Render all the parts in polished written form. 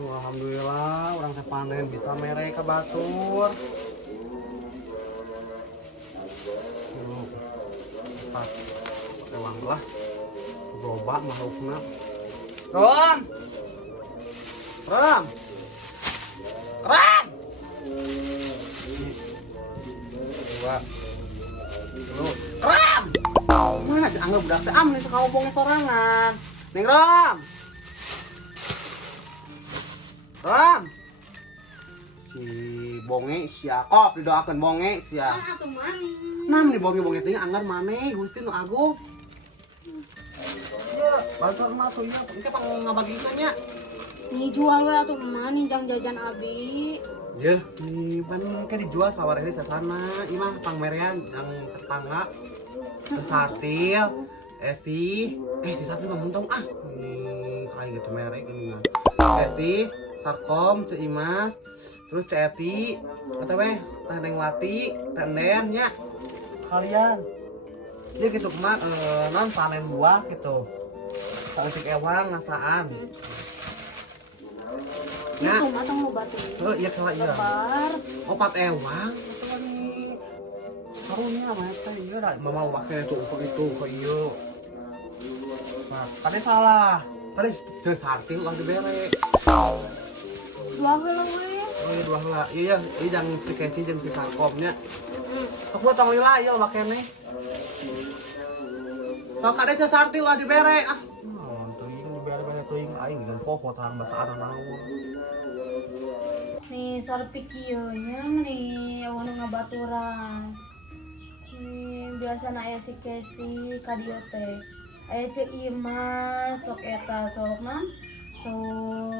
Alhamdulillah orang teh panen bisa mere ka batur. Empat lewang lah. Loba makhlukna. Rom. Rom. Rom. Dua. Lu. Rom. Mana dianggap budak teh am nih sakawobongnya sorangan. Ning Rom. Ram, si bonge siakop didoakan bonge sia. Atuh mani. Nam nih bonge teh anggar maneh Gusti nu agung. Ya, bantuan mah tuh ya, engke pang ngabagikeun nya. Nih jual we atuh mani jang jajan abi. Ya, nih pan ke dijual sawareh sasana, ieu mah pangmerean yang tetangga. Sartil, si Sartil mah muntong ah. Nih kayak gitu merek geuningan. Si Sarkom, Cek Imas, terus Cek Eti, kata weh, Teh Neng Wati, Teh Nen, ya kalian. Ya gitu kemar, non panen buah gitu. Sausik ewang, ngasaan. Ya, Itu mah tong loba teh. iya kala iya. Lebar. Opat ewang, gitu nih. Karunya mah teh iya lah, mama pakai itu ke iyo. Nah, tadi salah. Tadi Cek Sartil udah dibere. Dua heula we. Oh iya dua heula. Iya, yang si Keci jeung si Sarkomnya. Aku tong lila ya bakene. Sok kade Cek Sartil lah dibere. Ah, teuing dibere-bere teuing aing jeung poho tarang basaan naon. Nih sarpik ieu nya nih anu ngabaturan. Nih biasana aya si Kesi ka dieu teh. Aya Cek Imas sok eta sok nan sok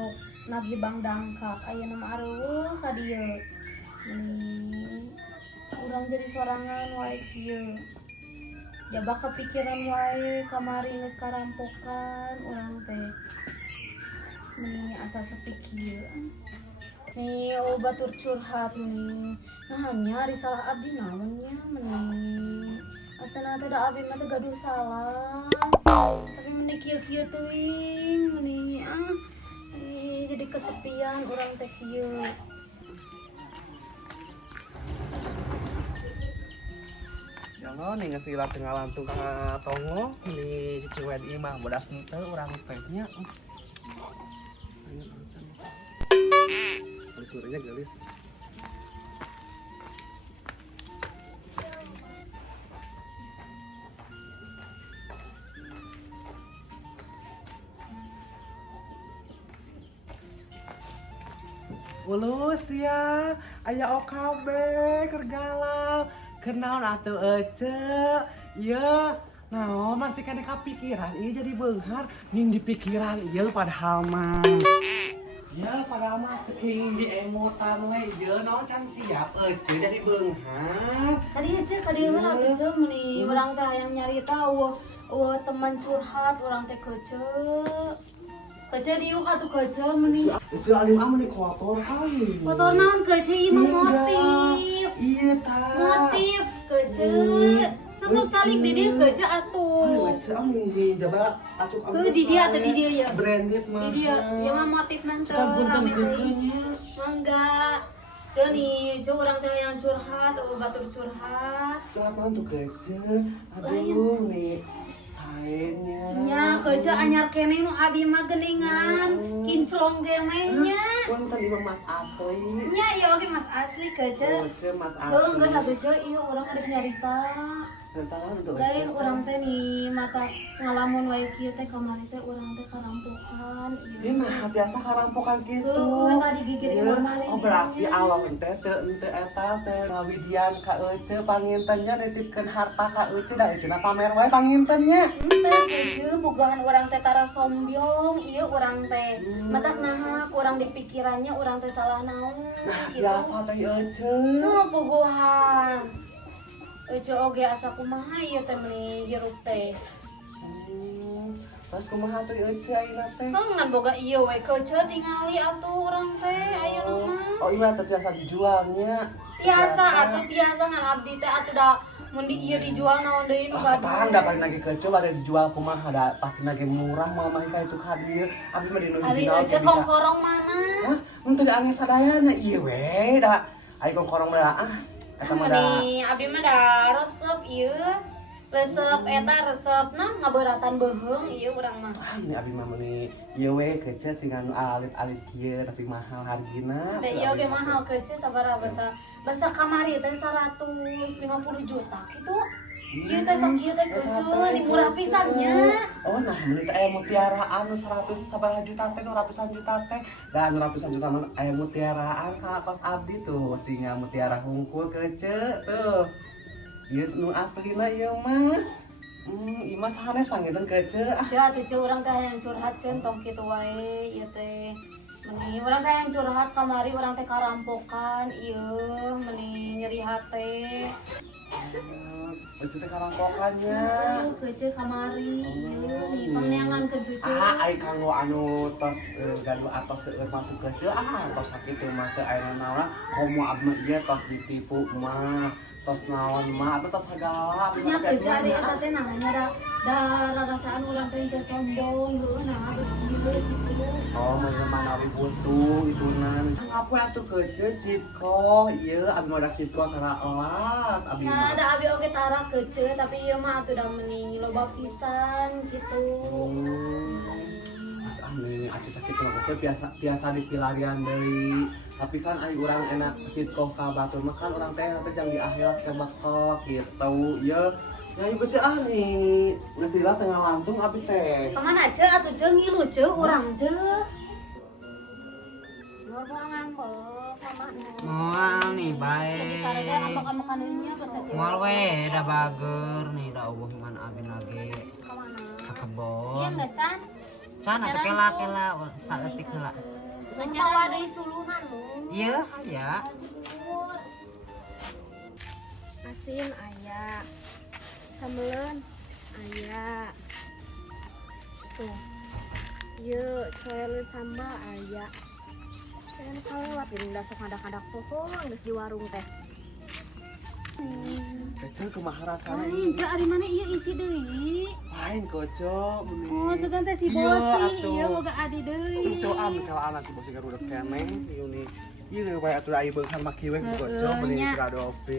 nagih Bang Dangkak aya nama areueuh ka dieu. Urang jadi sorangan wae kieu. Jaba kepikiran wae kamari geus karampokan urang teh. Nih asa sepi kieu. Nih batur curhat nih. Nah nya ari salah abdi naon nya meni. Asana teh da abdi mah teh gaduh salah. Tapi meni kieu-kieu teuing meni jadi kesepian urang teh kieu. Jangan nih ngasih lat tengah lantung ka tongo di cicing imah bodas teu urang teh nya. Ayo langsung. Suaranya gelis. Ulus ya, aya OKB kergalau, kenal atuh ece, ya, nah masih kena kepikiran, iya jadi beunghar, ning di pikiran iya padahal mah, ya padahal mah ting di emutan we, iya no can siap ece jadi beunghar. Tadi aja ka dieu mah atuh ce meni urang teh hayang nyarita eueuh teman curhat urang teh keuceuk. Keuceuk diuk atuh keuceuk meni. Ece alim ah meni kotor kali. Kotor naon keuceuk ieu mah motif. Iya tah. Motif keuceuk. Sok calik di dieu keuceuk atuh. Ece am nih coba acuk am. Di dieu atuh di dieu ya. Branded mah. Di dieu ieu mah motif nanti Buntung rame teh. keuceuknya. Enggak. Nih, orang teh yang curhat, batur curhat. Curhat naon tuh keuceuk. Aduh nih. Saennya. Nya keuceuk anyar keneh nu abi mah geuningan, kinclong genehnya. Punten ieu Mas asli. Nya ieu oge Mas asli keuceuk. Keuceuk Mas asli. Heuh geus atuh ceuk ieu urang rek nyarita. Tentang untuk Lain urang teh nih mata ngalamun wae kieu teh kamari teh urang teh karampokan ieu. Nah, biasa karampokan kitu. Heuh tadi gigir ieu mah. Oh berarti Allah teh teu eta teh ngawidian ka ece pangintennya nitipkeun harta ka ece da ece pamer wae pangintennya. Teh keuceuk bogaan urang teh tara sombyong ieu urang teh. Matak naha urang di pikirannya urang teh salah naon. Nah, biasa teh ece. Nu puguhan. Ece oge asa kumaha ieu teh meni hirup teh. Terus kumaha tuh ece ayeuna teh? Ngan boga ieu we keuceuk tingali atuh urang teh ayeuna mah. Oh, iya teh tiasa dijualnya. Tiasa atuh tiasa ngan abdi teh atuh da mun di ieu dijual naon deui nu gaduh. Tang da paling lagi keuceuk bade dijual kumaha da pasti lagi murah mah mah ka itu ka dieu. Abdi mah di nu Ari ece kongkorong mana? Hah? Mun teu angge sadayana ieu we da. Ai kongkorong da eta mah da. Mani abdi mah da resep ieu. Resep eta resepna ngabeuratan beheung ieu urang mah. Ini abi mah meuni ieu we kece tinggal nu alit-alit kieu tapi mahal hargina. Teh ieu ge mahal kece sabaraha basa kamari teh 150 juta kitu. Ieu teh sok ieu teh kece di murah pisannya. Oh nah meuni teh aya mutiaraan nu 100 sabaraha juta teh nu ratusan juta teh. Dan ratusan juta mah aya mutiaraan ka kos abdi tuh tinggal mutiara hungkul kece tuh. Ieu nu aslina ieu mah. Ieu mah sanes panggilan kece. Ceu atuh ceu urang teh hayang curhat ceun tong kitu wae ieu teh. Meni urang teh hayang curhat kamari urang teh karampokan ieu meni nyeri hate. Baju teh karangkokannya. Kece kamari ieu nih pangneangan ke kece. Ai kanggo anu tos gaduh atos seueur mah teu kece tos sakitu mah teu aya naon komo abdi ieu tos ditipu mah tos naon mah atau tos segala Nya kece ari eta teh nah nya da rasaan urang teh teh sombong heueuh nah ieu kitu. oh menawi butuh itunan apa atuh kece sipko ieu abi mah da sipko tara elat abi Ya mah ada abi oge tara kece tapi ieu mah atuh da meni loba pisan gitu. Amin, aci sakit mah kece biasa dipilarian deui. Tapi kan ai urang enak sitko ka batur mah kan urang teh jang di akhirat teh bakal gitu. Ya ieu sih nih. Geus dila tengah lantung abi teh. Kemana ce atuh ce ngilu ce urang ce. Gua ngambek mama. Moal nih bae. Bisa ge ngambek-ngambekan ieu basa teh. Moal we da bager nih da eueuh man abi nage Ka mana? ka kebon. Iya enggak Can? Can atuh kela saeutik heula. Menjawa deui suluhanmu. Ieu aya. Asin aya. Sambeleun aya. Tuh. Ieu coeleun sambal aya. Saya kalewat ini udah sok ngadak-ngadak pohon geus di warung teh. Kece kumaha rasana Lain, ieu? ce ari mana ieu isi deui. Lain koco meni. Oh, segan teh si Iya, Bosi, atuh. ieu boga adi deui. Itu kalau anak si bosi garudak keneh ieu nih. Ieu bae atuh ai beungan maki we koco meni nya. si Adopi.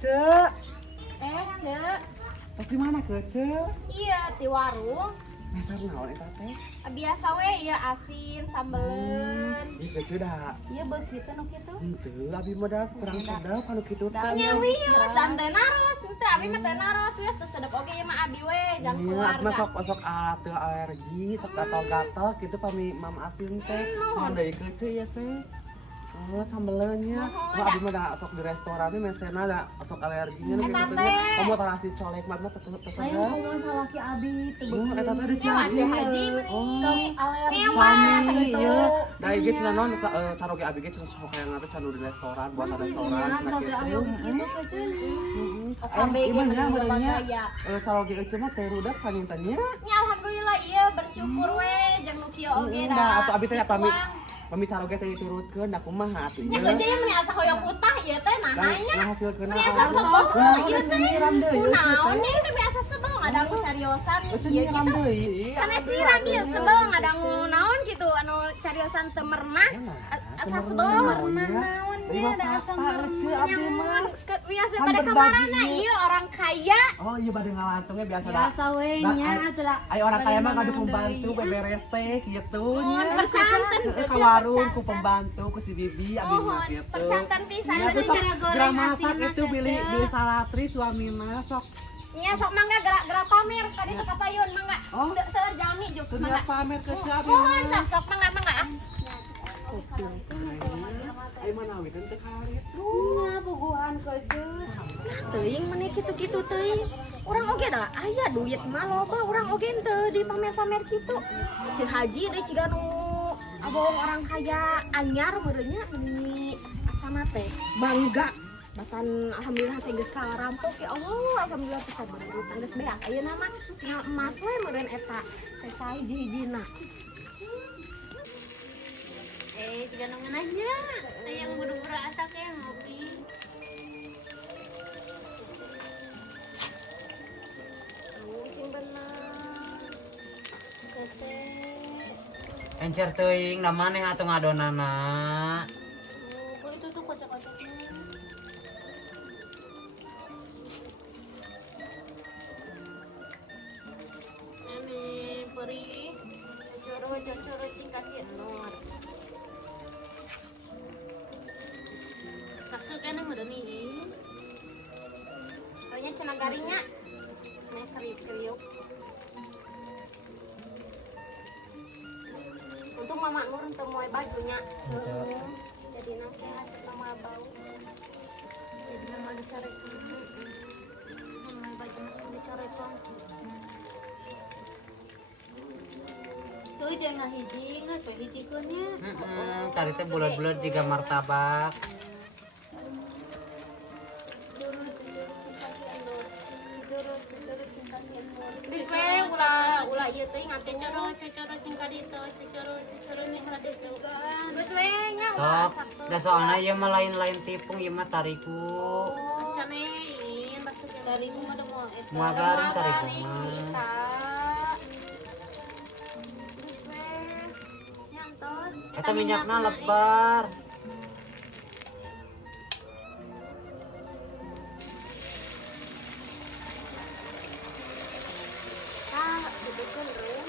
Ce. Ce, Pas di mana kece? iya di warung. Mesar naon eta teh? Biasa we ieu asin sambeleun. Ih kece dah. Ieu beuk kitu nu kitu. Henteu abi mah da kurang sedap anu kitu teh. Nyawi mas dan teh naros, henteu abi mah teh naros we teu sedep oge ieu mah abi we jang Iya, mah keluarga. sok teu alergi, sok gatal-gatal kitu pami mam asin teh. Naon deui kece ieu teh? Oh, sambeleunnya. Wah, abi mah da sok di restoran mesena da sok alerginya nu Eta kitu teh. teh. Kamu tarasi colek mah teh Saya sedap. ngomong salaki abi teu Oh, eta teh di Nyawa Cianjur. si Haji Oh. meni alergi Suami, sakitu. iya. Da ieu cenah naon caroge abi ge cenah sok hayang teh canu di restoran, buat restoran cenah Tos abi kitu. oge kitu kecil. KB ge meunang gaya. caroge eueuh mah teh rudak panintanya. Nya alhamdulillah ieu bersyukur we jeung nu kieu oge da. Nah, atuh abi teh pami caroge teh diturutkeun da kumaha atuh. Nya kerja yang meni asa hoyong putah ieu teh nahanya. Nah hasilkeun Meni asa sebel ieu teh. Kunaon nya teh meni asa sebel ngadangu cariosan ieu kitu. Sanes niram ieu sebel ngadangu naon kitu anu cariosan teu merenah. Asa sebel merenah naon nya da asa merenah. Nyamun biasa pada kamarana ieu orang kaya. Oh iya bade ngalantungnya biasa da. Biasa we nya atuh da. Ayo orang kaya mah ngadu pembantu beberes teh kitu nya. Percanten Ka warung ku pembantu ku si bibi abi mah kitu. percanten pisan Ya, teh terus sok gara goreng gerak asin masak itu beli salatri suamina sok. nya sok mangga gerak pamer tadi teh kapayun mangga Oh. seueur jalmi juk Keur mangga pamer ke cabi. mohon sok mangga mangga Ayo mana we teh karet. nya puguhan kejeut teuing meneh kitu-kitu teuing urang oge da aya duit mah loba urang oge teu di pamer-pamer kitu Cih Haji deui ciga nu abong orang kaya anyar merenya ini asana teh bangga bahkan alhamdulillah teh geus karampok ya Allah alhamdulillah bisa berutang geus beak ayeuna mah tinggal emas we meureun eta sesai hiji-hijina Jika nongenanya, yang buru-buru asa kayak ngopi. sing bener kese Encer teuing da maneh atuh ngadonana. Oh, itu tuh kocak-kocaknya. Ini peri. Cocoro cing kasih endor. Masukkan yang udah nih. Soalnya cenah garingnya. Nih kriuk. Untuk mama nur untuk moe bajunya. Jadi nanti hasil sama bau. Jadi mama dicarekan. Mama baju masuk dicarekan. Tuh jangan hiji, nggak sesuai hiji kunnya. Tadi teh bulat-bulat juga martabak. Bis we ulah ieu teh ngate cocoro cingka ditu, cocoro cingka ditu. Bis we nya ulah Sok, sakto. da soalna ieu mah lain-lain tipung ieu mah tariku. Acane ieu basuk dari mah da moal eta. Moal garing tariku mah. Bis we nyantos. Eta minyakna lebar. Ah, betul rem.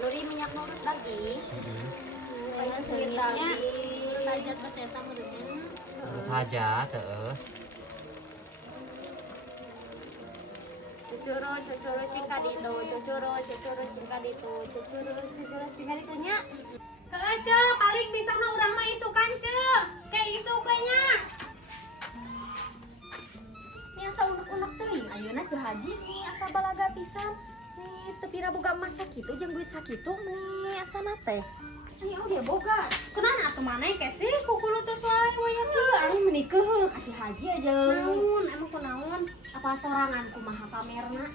Lori minyak nurut lagi. Kayak segitu. Tajat pas eta menurutnya. Urut hajat teueuh. Cocoro cingka ditu, cocoro cingka ditu, cocoro cingka ditunya. Heeh, Ce, paling bisa mah urang mah isukan, Ce. Kayak isu nya. Nih asa unek-unek teuing ayeuna Ce Haji nih asa balaga pisan. Nih teu pira boga emas sakitu jeung duit sakitu nih asana teh. Nih oh dia boga. Kenana atuh maneh ke sih kukulu teh soalnya wayang ieu ari menikeuh heuh kasih Haji aja. Naon emang kunaon? Apa sorangan kumaha pamerna?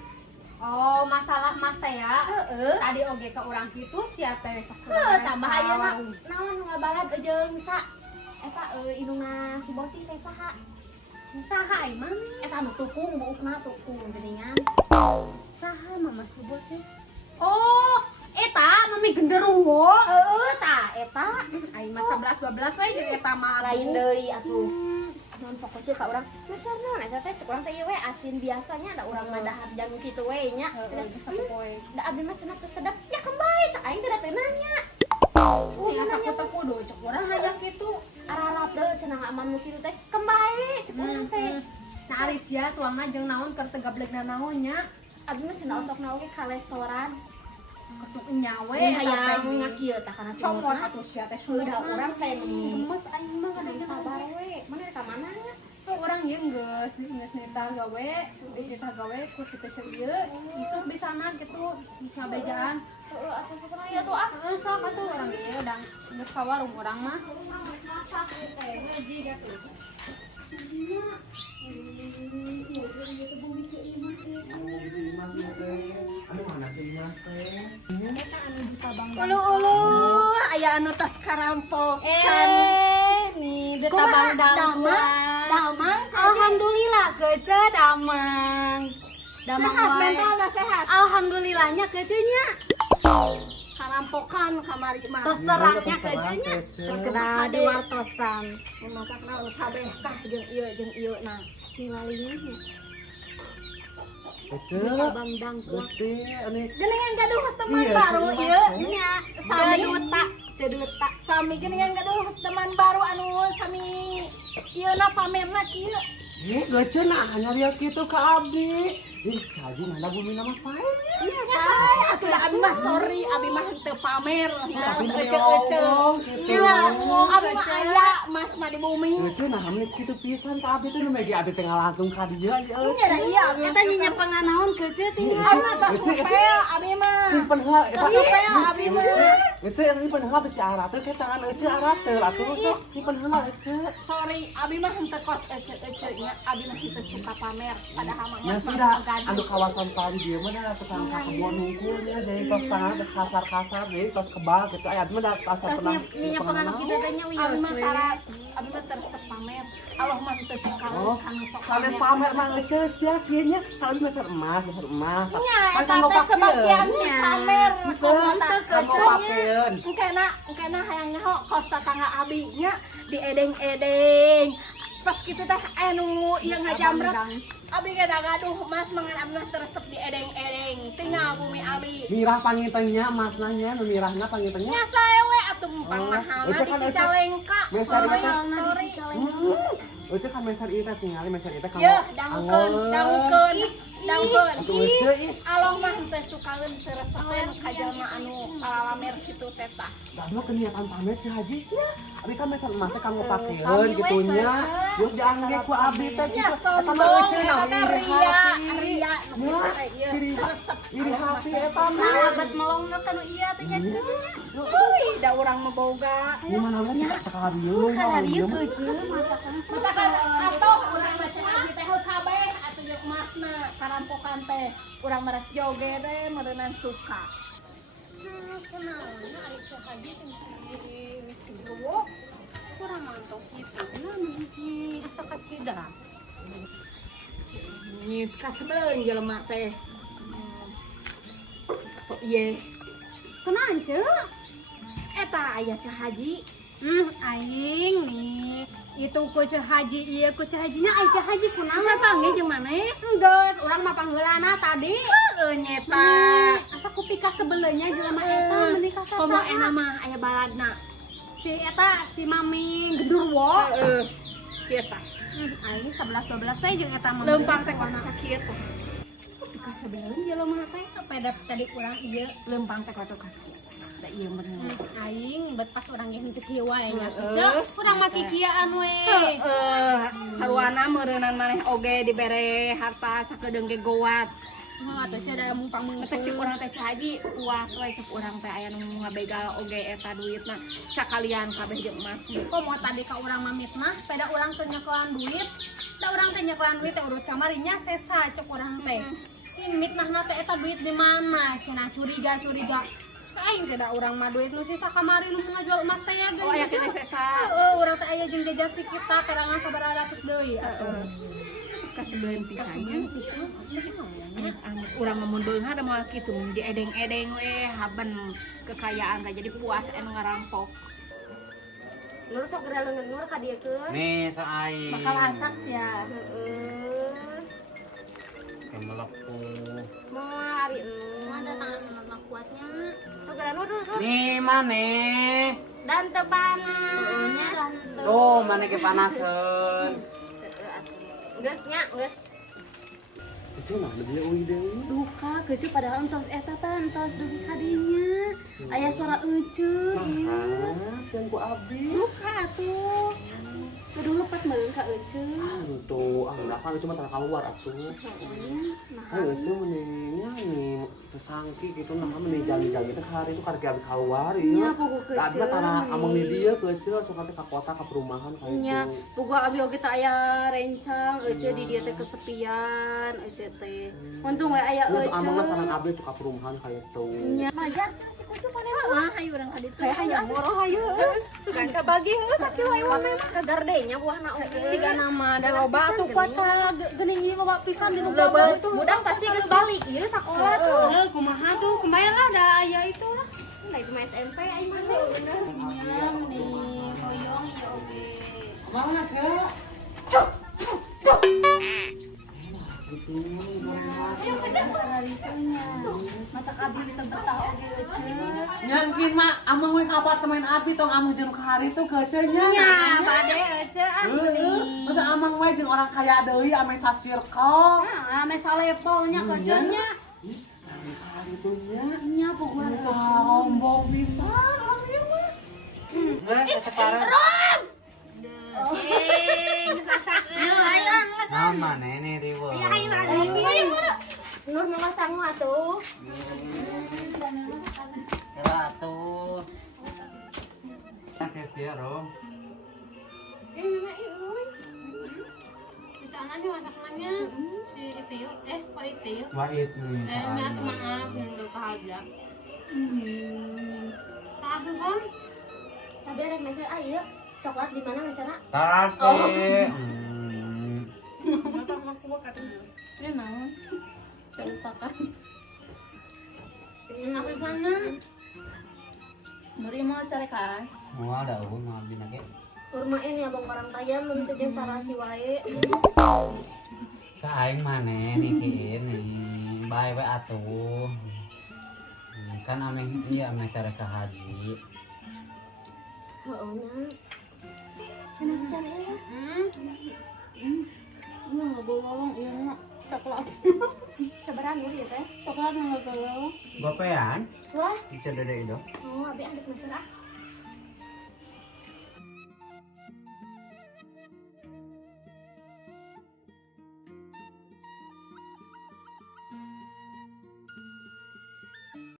Oh, masalah mas teh ya? Heeh. Tadi oge ka urang kitu sia teh pas. Tambah ayeuna naon ngabalad jeung sa eta indungna si Bosi teh saha? Saha imang? Eta anu tukung buukna tukung geuningan. Saha mama si Bosi? Oh, eta mami genderuwo. Heeh, tah eta. Ai mah 11 12 we jeung eta mah lain deui atuh. Non sok kecil ka urang. Besar naon eta teh cek urang teh ieu we asin biasanya ada urang mah dahar jangan kitu we nya. Satu poe. Da abi mah cenah teu sedap. Ya kembali cek aing teh da teu nanya. Nya saku teh kudu cek urang hayang kitu. Ararat deui cenah aman nu kitu teh. Kembali cek urang teh. Nah ari sia tuangna jeung naon keur teu gablegna naon nya. Abi mah cenah osokna oge ka restoran. Kudu nyawe hayang ngakieu tah kana somot atuh sia teh sudah urang kayak gemes aing mah kada sabar we. Mana ka mana nya? Urang ieu geus nita gawe, nita gawe ku situ ieu isuk di sana gitu geus ngabejaan. Heeh atuh sakumaha ya tuh ah. Heeh sok atuh urang ieu udang geus ka warung urang mah. Masak teh ngaji da tuh. Ulu aya anu tas karampokan. Nih duta Bang Damang. Alhamdulillah kece Damang. Sehat mentalna sehat. Alhamdulillahnya kecenya. Karampokan kamari mah. Tos terangnya kecenya. Terkena diwartosan. Mamakna anu kabeh tah jeung ieu nah. Nilalinya. Kece, Bang Dangkut. Gusti, ani Geningan gaduh teman Iya, baru Cik. ieu nya sami ceduta sami geningan gaduh teman baru anu sami ieuna pamerna kieu. gece nah hanya lihat gitu ke abdi. Jadi mana bumi nama saya? Nya saya atuh da abi mah sorry abi mah teu pamer. Tapi Ece nyolong, gitu. Iya, abi mah aya mas mah di bumi. Gece nah hamil gitu pisan ke abdi tuh megi abdi tengah lantung ka dia. Nya da iya abi Eta nyinya panganaon kece tinggal. abi mah tas supaya abi mah. Simpen heula eta. Supaya abi mah. Gece simpen heula bisi arat teh tangan ece arat teh atuh sok simpen heula ece. Sorry abi mah henteu kos ece nya abi mah teu suka pamer padahal mah Ya mas sudah, gaduh. anu kawasan tadi dia mana tukang kebun nungkulnya jadi tos tangan tos kasar-kasar jadi tos kebal gitu aya mah da kasar Terus pernah nya pengaruh kita teh nya wios abi mah tersep pamer Allah mah teu suka Oh, kanu sok kalian pamer mah ngeceus ya kieu nya kalian besar emas nya kan eta mau teh pakeun sebagiannya pamer Betul, kan mau pakeun engkena hayang nyaho kos tetangga abi nya diedeng-edeng pas gitu teh anu ieu ngajamret abi gaduh mas mangan abi mah teresep diedeng-edeng tinggal bumi abi mirah pangitengnya emasnya nu mirahna pangitengnya nya saewe atuh mumpang Oh, mahalna itu di kan Cicalengka Mesar sorry itu. sorry Itu kan meser itu tinggal meser itu kamu yeuh dangukeun Atuh eueuh ih. Allah mah teh sukaeun teu resepen ka jalma anu palamer situ teh tah Dadua keniatan pamer Ci Haji sih ya. Abi kan meser emas teh kanggo pakeun gitunya. Terus diangge ku abi teh nya gitu. Eta mah sombong eueuh nah eta iri ria hati. ria nu Ya, teh ieu ciri resep iri hati eta mah. sahabat melongna kanu ieu teh nya sorry da urang mah boga Di mana mah kita kalarieu. kalarieu keujeu mata kan atoh urang mah cenah abi teh kabeh atuh jeung emasna karampokan teh urang merek joget teh meureunnan suka kunaonnya ari Cik Haji jeung si Rizky Jowo urang mantong kitu naon asa kacida nyit kasebeleun jelema teh sok ieu kunaon ceuk eta aya Cik Haji aing nih itu ku Cik Haji iya ku Cik Hajinya ai Cik Haji kunaon saya panggil jeung maneh geus urang mah panggeulana tadi heueuh nyeta asa ku pika sebeleunya jelema eta menikah sasa komo eta mah aya baladna si eta si Mami Gedurwo heeh kieta aing 11 12 saya jeung eta mah leumpang teh ka kieu teh pika sebeleun jelema teh pada tadi urang ieu leumpang teh ka kieu da ieu bener aing bet pas urang ge henteu kieu wae nya cek urang mah kikiaan we heeh sarwana meureunnan maneh oge dibere harta sakedeung ge gowat atuh cenah mumpang mengetek cek urang teh Cik Haji uas we cek urang teh aya nu ngabegal oge eta duitna sakalian kabeh jeung emas komo tadi ka urang mamitnah pada urang teu nyekelan duit da urang teh nyekelan duit teh urut kamarinya sesa cek urang teh mitnahna teh eta duit di mana cenah curiga aing teh da urang mah duit nu sisa kamari nu ngajual emas teh ya geuning. Oh aya kene sesa. Heeh, urang teh aya jeung jajan si kita karangan sabaraha ratus deui atuh. Kasebeleun pisannya. Urang mah mun beunghar da moal kitu diedeng-edeng we haben kekayaan teh jadi puas anu ngarampok. Nur sok geura leungeun Nur ka dieu keun. Nih saai. Bakal asak sia. Heeh. Kemelepu. Moal ari ada tangan Nur kuatnya. Sok geura Nur. Nih maneh. Dan teu panas. Tuh maneh ke panaseun. Geus nya, geus. Itu nah dia euy deui. Duka keuceuk padahal entos eta teh entos dugi ka dinya. Aya suara euceuk. Ah, sieun ku abi. Duka atuh. Kudu lepet meuleuh ka euceuk. Tuh, enggak kan cuma tara keluar atuh. Eueuh meningnya nih kesangki gitu nama meni jali-jali teh hari itu karek abi keluar ieu. Nya pugu keuceuk. Dadna tara amang di dieu keuceuk sok teh ka kota ka perumahan ka Nya itu. pugu abi oge teh aya rencang euceuk di dieu teh kesepian euceuk teh. Untung we aya Itu amang euceuk. saran abi tuh ka perumahan kayak tuh. Nya majar sih si kucu pane mah. Hayu urang ka ditu. Hayu moro hayu. Sugan ka bagi geus sakieu wae mah memang Ka gardenya buahna oge. tiga nama ada loba tuh kuota geuning ieu loba pisan di loba tuh. Budak pasti geus balik ieu sakola tuh. Kumaha tuh kemarin lah ada aya itu lah. Nah itu mah SMP aing mah bener. Nya meni hoyong ieu oge. Mana cek? Ayo kecek hari itunya. Mata kabel di betah oge euceuk. Nyangkin mah amang we ka apartemen abi tong amang jeung ka hari tuh keuceuk nya. Nya bade euceuk Heeh. Masa amang we jeung orang kaya deui ame sa circle. ame salepolnya keuceuk nya. Hari tuh nya. Nya pokoknya Rombong pisan orang ieu mah. Eta parah. Naon maneh nih riweuh. Nur mau sangu atuh. Kira atuh. Sakit ya, Rom. bisa aja masakannya si Itil. Kok Itil? Wait nih. Maaf untuk kehaja. Maaf kan? Tapi ada meser ayo. Coklat di mana mesernya? Tarate. Mata aku katanya. Ini mau. Terlupakan. Ini apa sana? Beri mau cari kan? Mau ada aku mau ambil lagi. Kurmain ya bang orang kaya menunjukkan tarasi wae. Saing mana nih kini. Bye bye atuh. Kan ame iya ame karek haji. Heeh. Kenapa sih ya? Nggak bolong, iya nak. Coklat. Seberang ya teh? Coklat nggak bolong. Gopean? Wah, Bisa dede itu. oh abi adik meser ah.